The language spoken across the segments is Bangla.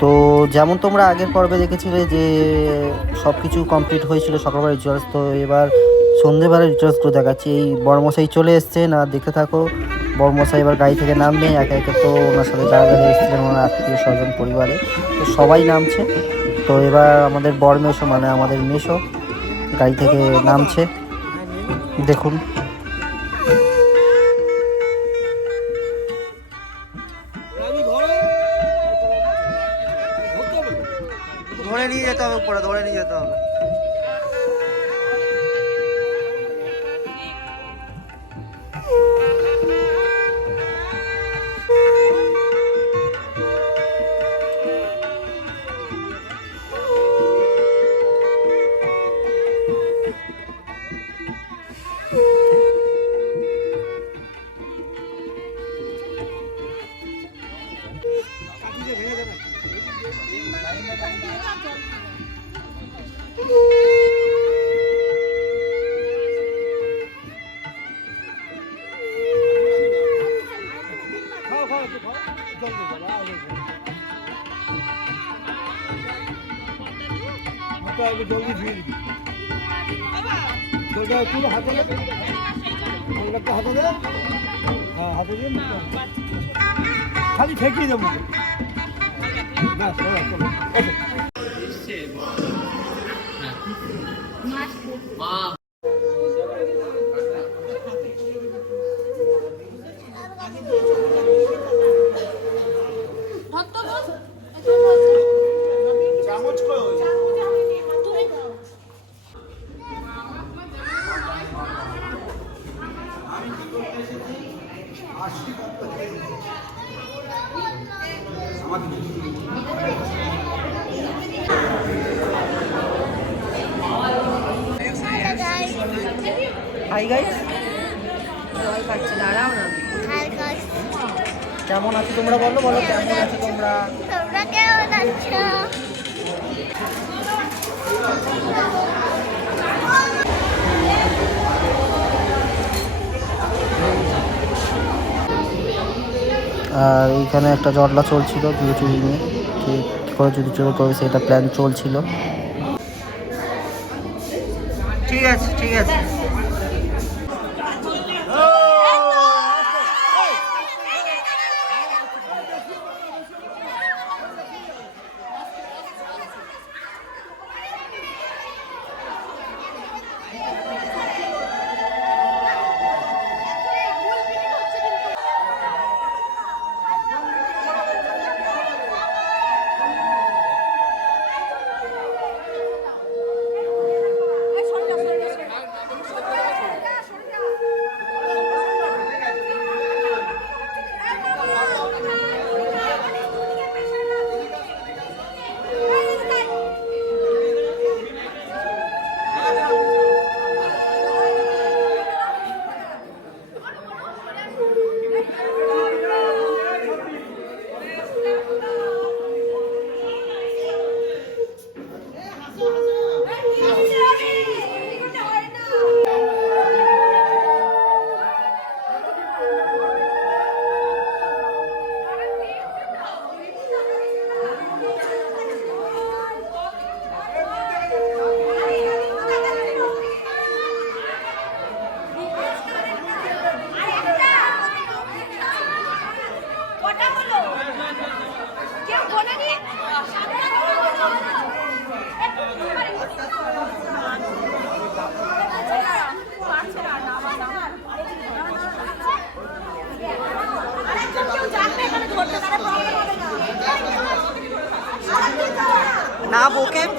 তো যেমন তোমরা আগের পর্বে দেখেছিলে যে সব কিছু কমপ্লিট হয়েছিল সকালবেলা রিচুয়ালস তো এবার সন্ধেবেলা রিচুয়ালসগুলো দেখাচ্ছি। এই বড়মশাই চলে এসছে না দেখতে থাকো, বড়মশাই এবার গাড়ি থেকে নামবে, একে একে তো ওনার সাথে যারা যারা এসেছিলেন, ওনার আত্মীয় স্বজন, পরিবারে, তো সবাই নামছে। তো এবার আমাদের বড় মেশো মানে আমাদের মেশো গাড়ি থেকে নামছে। দেখুন। ধরে নিয়ে যেতে হবে উপরে ধরে নিয়ে যেতে হবে। একটু হাতে একটা হাতে দে হ্যাঁ হাতে দিয়ে খালি ঠেকিয়ে দেবো। ব্যাস চলো হাই গাইস জল খাচ্ছি দাঁড়াও না কেমন আছো তোমরা? বলো বলো কেমন আছো তোমরা? তোমরা কেমন আছো? আর এইখানে একটা জটলা চলছিল কিছু চুরি নিয়ে। কে কী করে চুরি চুরি করবে সেটা প্ল্যান চলছিল। ঠিক আছে ঠিক আছে।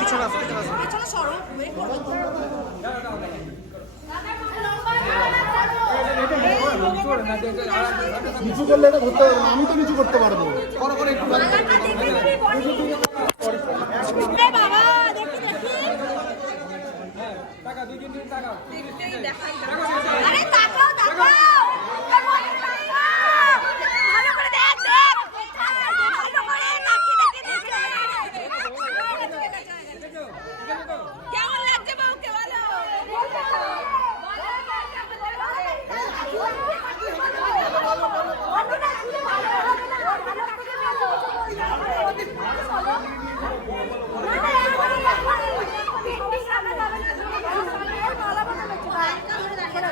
পিছনে আসো পিছনে আসো। নিচু করলে এটা ধরতে পারব আমি তো নিচু করতে পারব। বাবা দেখি দেখি। আরে তাকাও তাকাও ভালো করে দেখ দেখ ভালো করে নাকি দেখি কেমন লাগছে বউকে বলো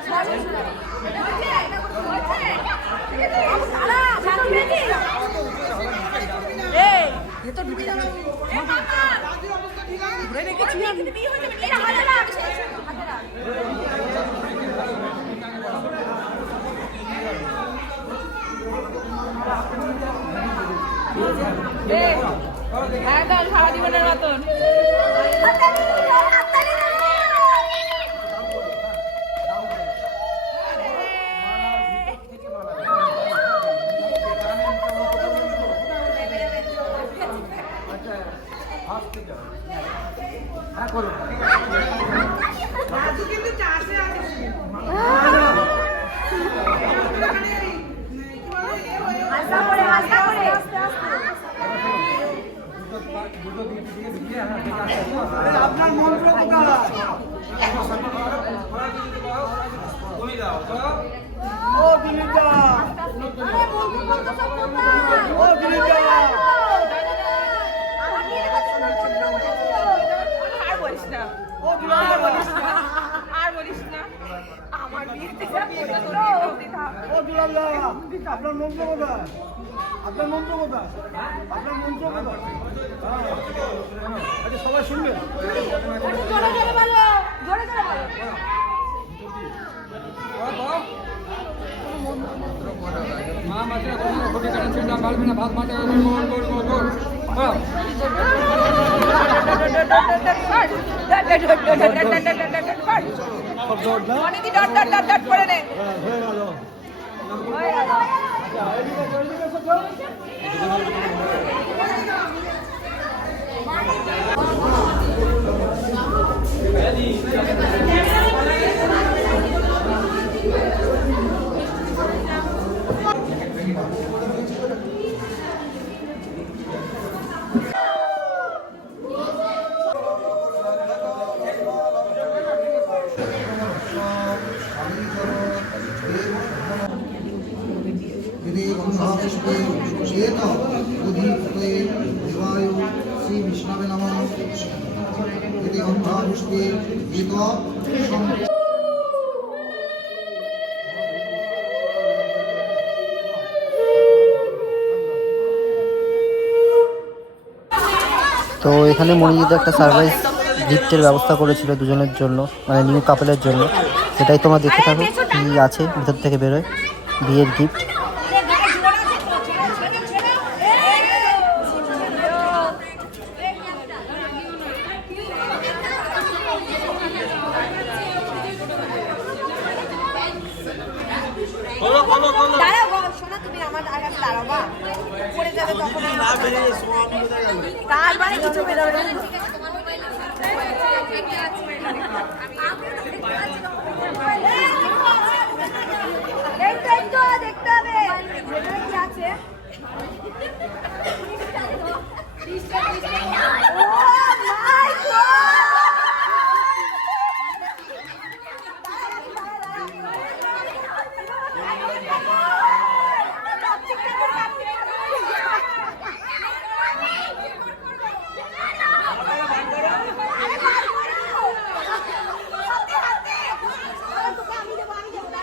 ভালো তো ঢুকে যাবে। রেখেছি আমি বিয়ে হয়ে যাবে এটা হাতে রাখ হাতে রাখ একদম সারা জীবনের মতন। আপনার মন্ত্র ও দিলীপদা আরে বন্ধু বন্ধু সব কোথায় ও দিলীপদা আমার বিয়ে করতে আর বলিস না ও দিলীপদা আর বলিস না আমার বিয়েতে ও দিলীপদা আপনার মন্ত্র কোথায়? আপনার মন্ত্র কোথায়? আপনার মন্ত্র হ্যাঁ। আচ্ছা সবাই শুনবেন। জোরে জোরে বলো জোরে জোরে বলো। সব দৌড় না অনেকই ডট ডট ডট ডট করে নে হ্যাঁ হয়ে তো এখানে মনিজিৎ একটা সারপ্রাইজ গিফটের ব্যবস্থা করেছিল দুজনের জন্য মানে নিউ কাপলের জন্য। সেটাই তোমরা দেখতে থাকো কি আছে ভিতর থেকে বেরোয় বিয়ের গিফট দাঁড়াও আমার পড়ে যাবে তখন মানে কিছু বেরোবে না দেখতে দেখতে হবে ভেতরে কি আছে Oh my এবার মুখটা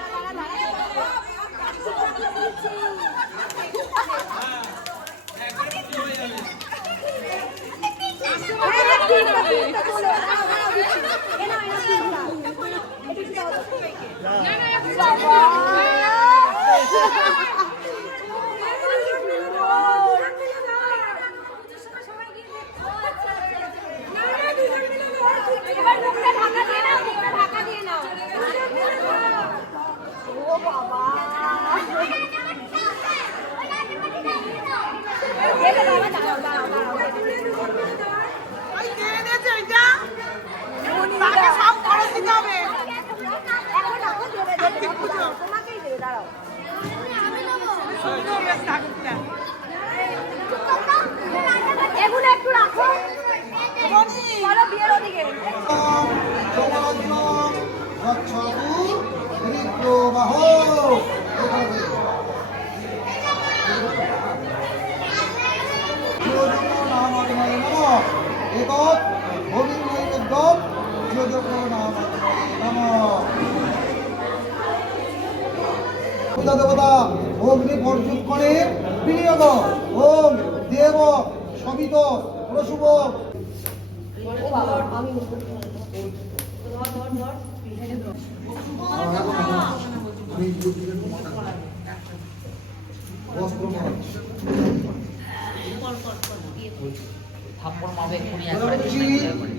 ঢাকা দিয়ে নাও মুখটা ঢাকা দিয়ে নাও ও বাবা এটা বাবা দাঁড়াও দাঁড়াও দাঁড়াও এখন এখন দেবে দেবে দাঁড়াও, তোমাকেই দেবে দাঁড়াও এগুলো একটু রাখো বলো বিয়ের ওদিকে জগন্নাথ গচ্ছতু বিপ্রবাহ এভাবে যোজক নামাগ্নয়ে নমঃ নমঃ। পিতা দেবতা অগ্নি বর্জুৎকণে বিনিয়োগ। ওম দেব শোভিত প্রশুভ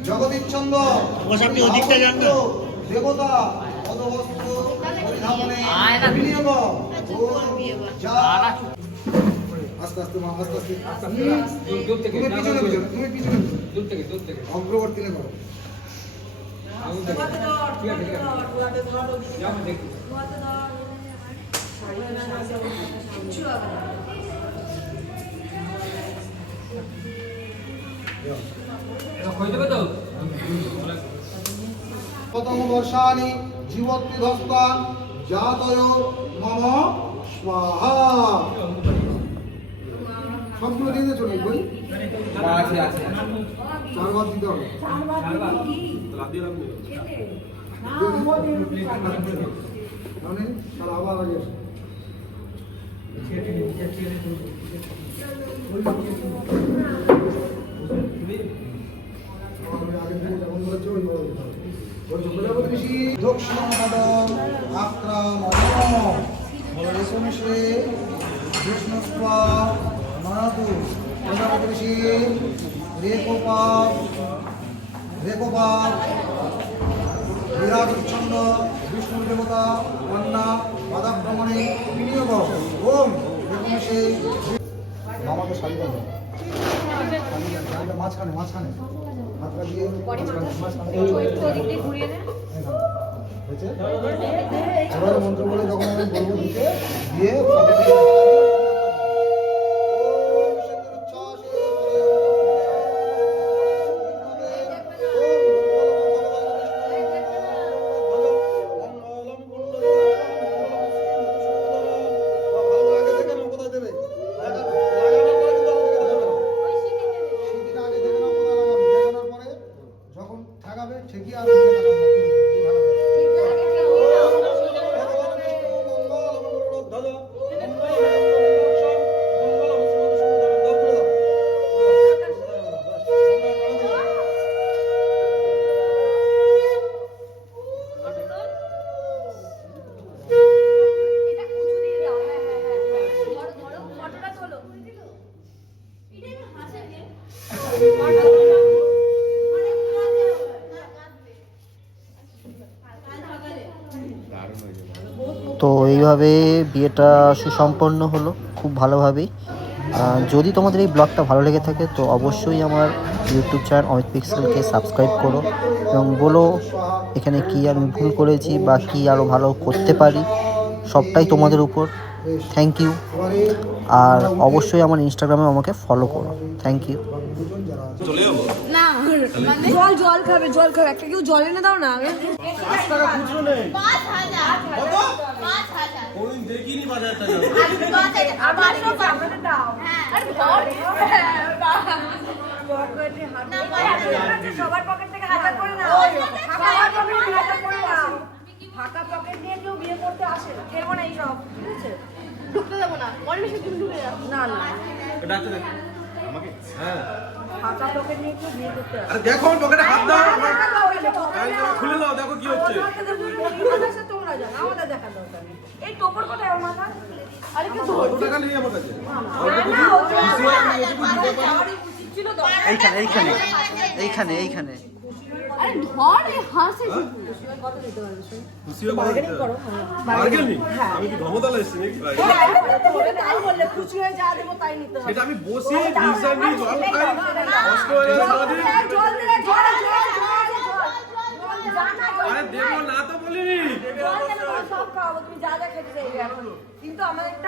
জগদীশচন্দ্র দেবতা পদবস্ত্র পরিধাবনে বিনিয়োগ আস্তে আস্তে মা আস্তে আস্তে। তুমি পিছনে বুঝো তুমি পিছনে বুঝো। অগ্রবর্তী প্রথম বর্ষানি জীবত্রিধস্তান জাতয় মম স্বাহা। সবগুলো দিয়ে দিয়েছ নাকি বই? চারবার দিতে হবে। মানে আবার আগে ঋষি দক্ষিণপদম আক্রামণম রেশমসে বিষ্ণুস্বা প্রজাপতি ঋষি রেকোপাপ রেকোপাপ বিরাটচ্ছন্দ বিষ্ণু দেবতা, কন্যা পাদাক্রমণে বিনিয়োগ। ওম রেকমসে মামাকে শাড়ি শাড়িটা মাঝখানে মাঝখানে। হাতটা দিয়ে, মাঝখানে হয়েছে? এবারে মন্ত্র বলে যখন আমি বলব দিতে দিয়ে তো বিয়েটা সুসম্পন্ন হলো, খুব ভালোভাবেই। যদি তোমাদের এই ব্লগটা ভালো লেগে থাকে, তো অবশ্যই আমার ইউটিউব চ্যানেল অমিত পিক্সেলকে সাবস্ক্রাইব করো এবং বলো এখানে কি আমি ভুল করেছি বা কি আরও ভালো করতে পারি, সবটাই তোমাদের উপর। থ্যাংক ইউ আর অবশ্যই আমার ইনস্টাগ্রামে আমাকে ফলো করো। থ্যাংক ইউ না মানে? জল জল খাবে জল খাবে। একটা কেউ জল এনে দাও না। আগে পাঁচ হাজার। পাঁচ হাজার। পাঁচ হাজার আবার আপনাদের দাও। হ্যাঁ। সবার পকেট থেকে হাজার করে নাও সবার পকেট থেকে হাজার করে নাও ফাঁকা পকেট দিয়ে কেউ বিয়ে করতে আসে না খেবো না এইসব ঠিক আছে ঢুকতে দেবো না পরিবেশে তুমি ঢুকে যাও না না ফাঁকা আছে আসে আরে দেখো পকেটে হাত দাও। খুলে দাও দেখো কি হচ্ছে। তোমরা জানো আমাদের দেখা দরকার এই টোপর কোথায় আমার মাথা আরে কি ধর টাকা নিয়ে আমার কাছে। এইখানে এইখানে এইখানে এইখানে। আরে ধর এই হাসে কত দিতে পারবে খুশি হয়ে বার্গেনিং করো বার্গেনিং আমি কি এসেছি তাই বললে খুশি হয়ে যা দেবো তাই নিতে হবে। সেটা আমি বসি ডিসিশন নিই জল খাই কষ্ট হয়ে গেছে জল দিলে জল জল জল আরে দেবো না তো বলিনি। সব খাওয়াবো তুমি যা যা খেতে চাইবে এখন কিন্তু আমাদের একটা